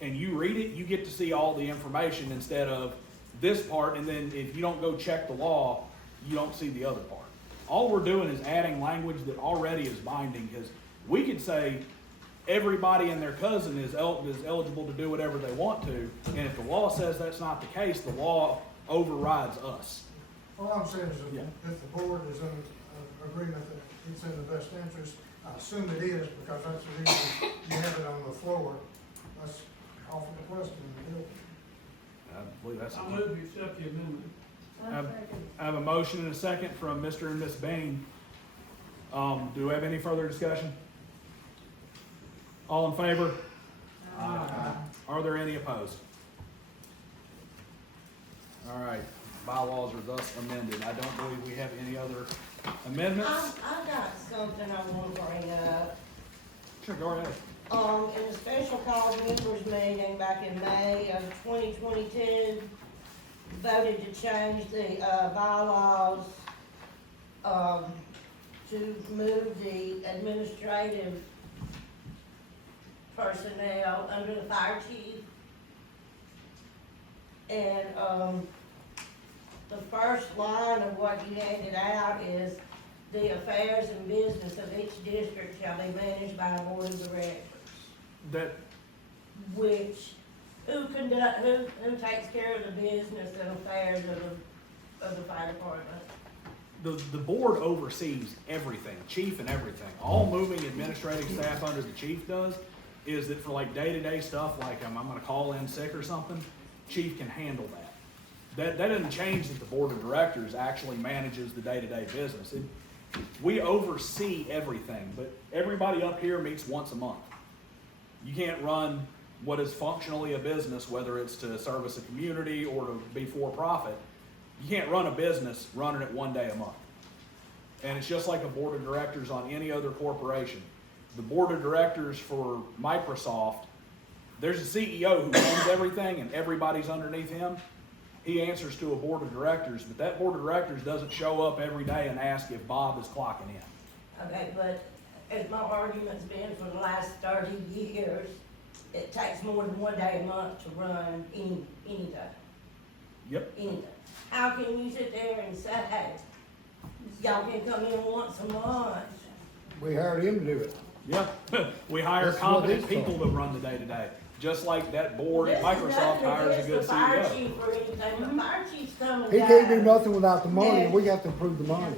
and you read it, you get to see all the information instead of this part, and then if you don't go check the law, you don't see the other part. All we're doing is adding language that already is binding, because we could say everybody and their cousin is eligible to do whatever they want to, and if the law says that's not the case, the law overrides us. All I'm saying is Yeah. if the board is in agreement that it's in the best interest, I assume it is, because that's the reason you have it on the floor. Let's call for the question. I believe that's. I move we accept the amendment. I have a motion and a second from Mr. and Ms. Bain. Do we have any further discussion? All in favor? Are there any opposed? All right, bylaws are thus amended. I don't believe we have any other amendments. I got something I want to bring up. Sure, go ahead. In the special call members meeting back in May of 2022, voted to change the bylaws to move the administrative personnel under the fire chief. And the first line of what you handed out is the affairs and business of each district shall be managed by a board of directors. That, Which, who takes care of the business and affairs of the fire department? the board oversees everything, chief and everything. All moving administrative staff under the chief does is that for like day-to-day stuff, like I'm gonna call in sick or something, chief can handle that. That doesn't change that the board of directors actually manages the day-to-day business. We oversee everything, but everybody up here meets once a month. You can't run what is functionally a business, whether it's to service a community or to be for-profit. You can't run a business running it one day a month. And it's just like a board of directors on any other corporation. The board of directors for Microsoft, there's a CEO who runs everything and everybody's underneath him. He answers to a board of directors, but that board of directors doesn't show up every day and ask if Bob is clocking in. Okay, but as my argument's been for the last 30 years, it takes more than one day a month to run anything. Yep. Anything. How can you sit there and say, hey, y'all can come in once a month? We hired him to do it. Yeah, we hire That's what competent it's people for. to run the day-to-day, just like that board at This is Microsoft nothing hires a against good the fire CEO. chief or anything, the fire chief's coming He can't do down. nothing without the money, And- we have to approve the money.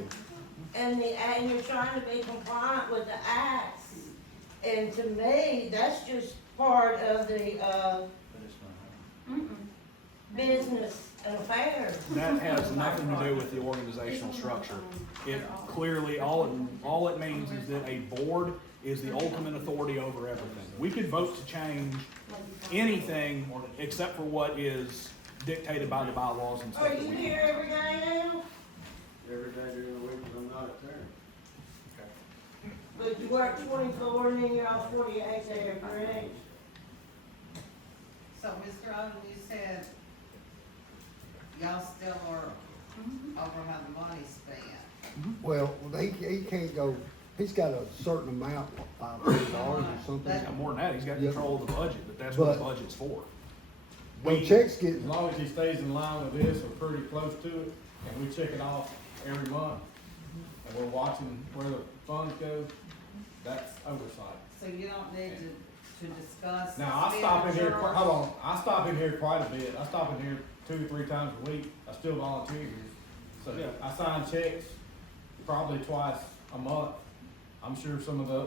And you're trying to be compliant with the acts. And to me, that's just part of the, business and affairs. That has nothing to do with the organizational structure. It clearly, all it means is that a board is the ultimate authority over everything. We could vote to change anything except for what is dictated by the bylaws and stuff Are that you we here every day now? Every day during the week when I'm not at there. But you work 24 and then you're off 48 there, correct? So, Mr. Odom, you said y'all still are over how the money's spent. Well, he can't go, he's got a certain amount, $500 or something. He's got more than that, he's got Yeah. control of the budget, but that's what the But- budget's for. Well, We- checks As get, long as he stays in line with this or pretty close to it, and we check it off every month, and we're watching where the funds go, that's oversight. So you don't need to discuss. Now, I stop in here, expenditures? hold on, I stop in here quite a bit, I stop in here 2 or 3 times a week, I still volunteer here. So, Yeah. I sign checks probably twice a month. I'm sure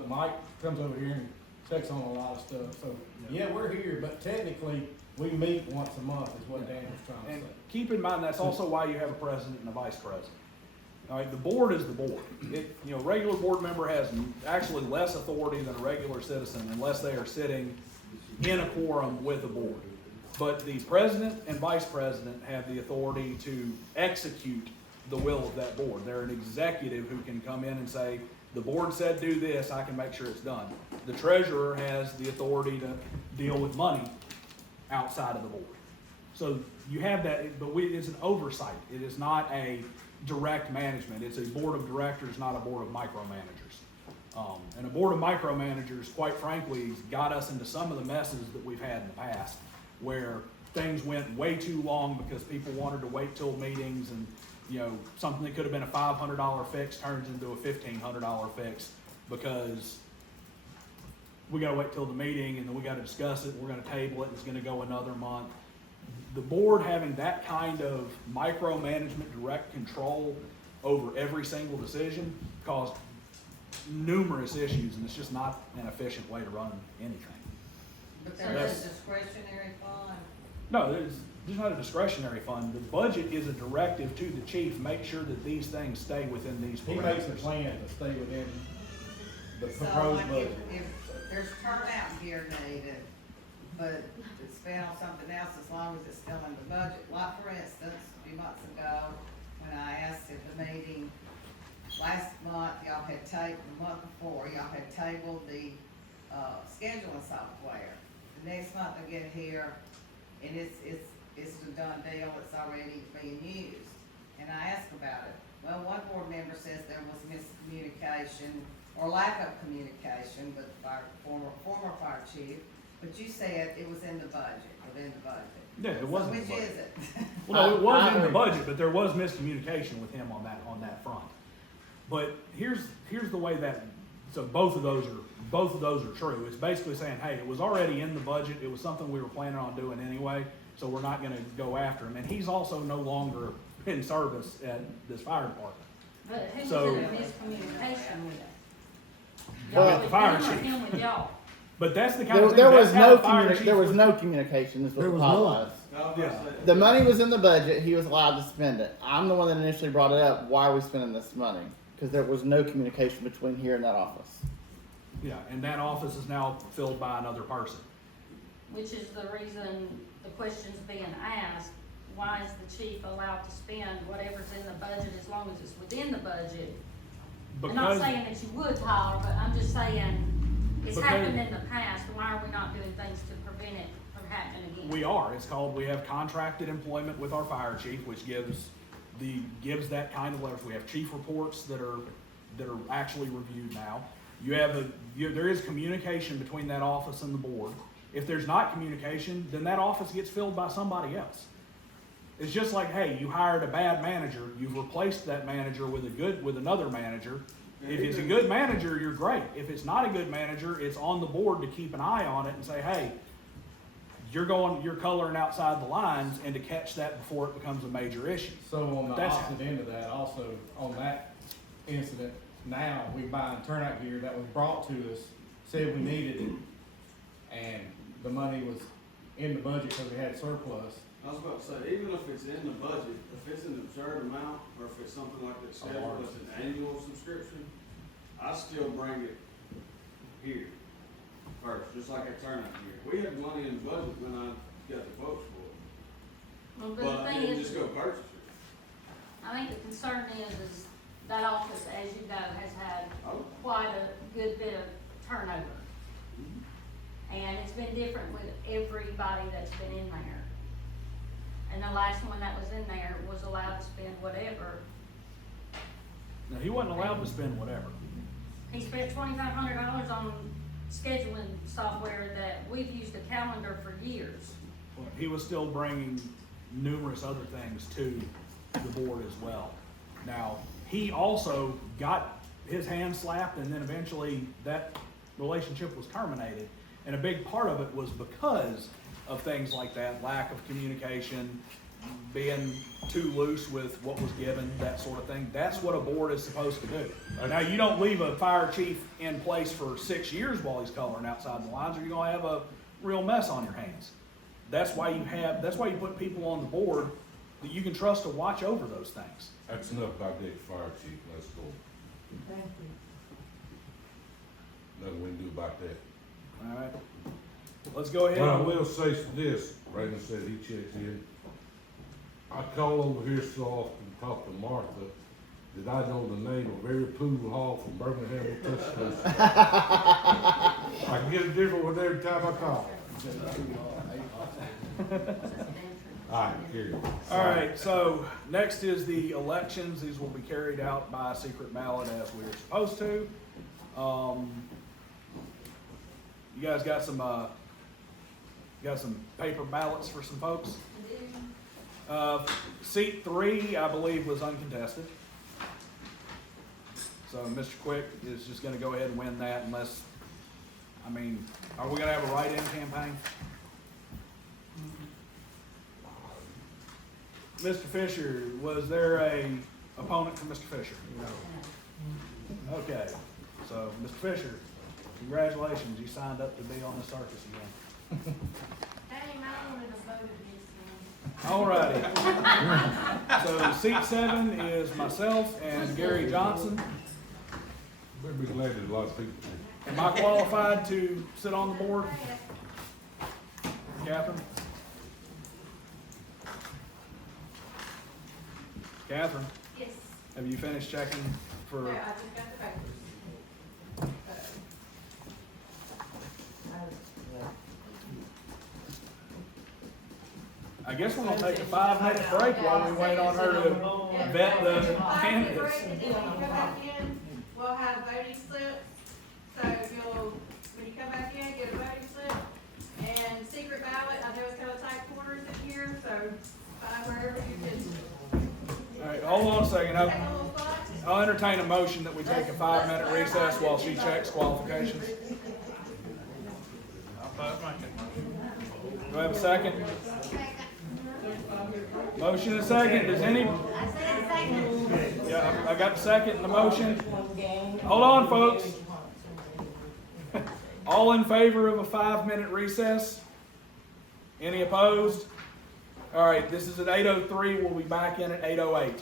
Mike comes over here and checks on a lot of stuff, so, yeah, we're here, but technically, we meet once a month is what Dan was trying And to say. keep in mind, that's also why you have a president and a vice president. All right, the board is the board. Regular board member has actually less authority than a regular citizen unless they are sitting in a quorum with a board. But the president and vice president have the authority to execute the will of that board. They're an executive who can come in and say, the board said do this, I can make sure it's done. The treasurer has the authority to deal with money outside of the board. So you have that, but it's an oversight. It is not a direct management. It's a board of directors, not a board of micromanagers. And a board of micromanagers, quite frankly, got us into some of the messes that we've had in the past, where things went way too long because people wanted to wait till meetings, and something that could have been a $500 fix turns into a $1,500 fix because we gotta wait till the meeting and then we gotta discuss it, we're gonna table it, it's gonna go another month. The board having that kind of micromanagement, direct control over every single decision caused numerous issues, and it's just not an efficient way to run anything. But That's- there's a discretionary fund. No, there's not a discretionary fund. The budget is a directive to the chief, make sure that these things stay within these He makes a parameters. plan to stay within the So proposed like budget. if there's turnout gear needed, but it's spent on something else, as long as it's still in the budget. Like for instance, a few months ago, when I asked at the meeting, last month, y'all had the month before, y'all had tabled the, scheduling software. The next month I get here, and it's a done deal, it's already being used. And I asked about it. Well, one board member says there was miscommunication or lack of communication with our former fire chief. But you said it was in the budget, within the budget. Yeah, it was So in the which budget. is it? Well, no, it was I in the agree. budget, but there was miscommunication with him on that front. But here's the way that, so both of those are true. It's basically saying, hey, it was already in the budget, it was something we were planning on doing anyway, so we're not gonna go after him. And he's also no longer in service at this fire department. But who's So- in miscommunication with it? Well, Y'all the with fire him or chief. him with y'all? But that's the kind of thing, There was that's how no the fire chief there was no communication is what There the was problem none. was. Yeah. The money was in the budget, he was allowed to spend it. I'm the one that initially brought it up, why are we spending this money? Because there was no communication between here and that office. Yeah, and that office is now filled by another person. Which is the reason the question's being asked, why is the chief allowed to spend whatever's in the budget as long as it's within the budget? I'm not Because, saying that you would, Tyler, but I'm just saying, it's Because- happened in the past, why are we not doing things to prevent it from happening again? we are, it's called, we have contracted employment with our fire chief, which gives that kind of leverage. We have chief reports that are actually reviewed now. There is communication between that office and the board. If there's not communication, then that office gets filled by somebody else. It's just like, hey, you hired a bad manager, you've replaced that manager with another manager. If it's a good manager, you're great. If it's not a good manager, it's on the board to keep an eye on it and say, hey, you're coloring outside the lines, and to catch that before it becomes a major issue. So on the That's- opposite end of that, also on that incident, now we buying turnout gear that was brought to us, said we needed it, and the money was in the budget because we had surplus. I was about to say, even if it's in the budget, if it's an absurd amount, or if it's something like that scheduled as an annual subscription, I still bring it here first, just like a turnout gear. We had money in the budget when I got the quotes for it, Well, but but I the thing didn't is, just go purchase it. I think the concern is that office, as you know, has had Oh. quite a good bit of turnover. And it's been different with everybody that's been in there. And the last one that was in there was allowed to spend whatever. Now, he wasn't allowed to spend whatever. He spent $2,500 on scheduling software that we've used a calendar for years. He was still bringing numerous other things to the board as well. Now, he also got his hand slapped, and then eventually that relationship was terminated. And a big part of it was because of things like that, lack of communication, being too loose with what was given, that sort of thing. That's what a board is supposed to do. Now, you don't leave a fire chief in place for 6 years while he's coloring outside the lines, or you're gonna have a real mess on your hands. That's why you put people on the board that you can trust to watch over those things. That's enough about that, fire chief, let's go. Thank you. Nothing we can do about that. All right? Let's go ahead. But I and- will say this, Brandon said he checks in. I call over here so often, talk to Martha, that I know the name of every pool hall from Birmingham to Tuscaloosa. I can get a different one every time I call. Alright, carry on. All right, so next is the elections. These will be carried out by secret ballot as we are supposed to. You guys got some paper ballots for some folks? Seat 3, I believe, was uncontested. So Mr. Quick is just gonna go ahead and win that unless, are we gonna have a write-in campaign? Mr. Fisher, was there a opponent for Mr. Fisher? No. Okay, so Mr. Fisher, congratulations, you signed up to be on the circus again. Dang, I wanted to vote against him. All righty. So seat 7 is myself and Gary Johnson. Better be glad there's a lot of people. Am I qualified to sit on the board? Catherine? Catherine, Yes. have you finished checking for? No, I just got the papers. I guess we're gonna take a 5-minute break while we wait on her to vet the candidates. If you come back in, we'll have voting slips, so when you come back in, get a voting slip, secret ballot. I know it's got a tight corners in here, so find wherever you can All right, hold on a second. take a little spot. I'll entertain a motion that we take a 5-minute recess while she checks qualifications. Do I have a second? Motion and a second. Does any? Yeah, I got the second and the motion. Hold on, folks. All in favor of a 5-minute recess? Any opposed? All right, this is at 8:03. We'll be back in at 8:08.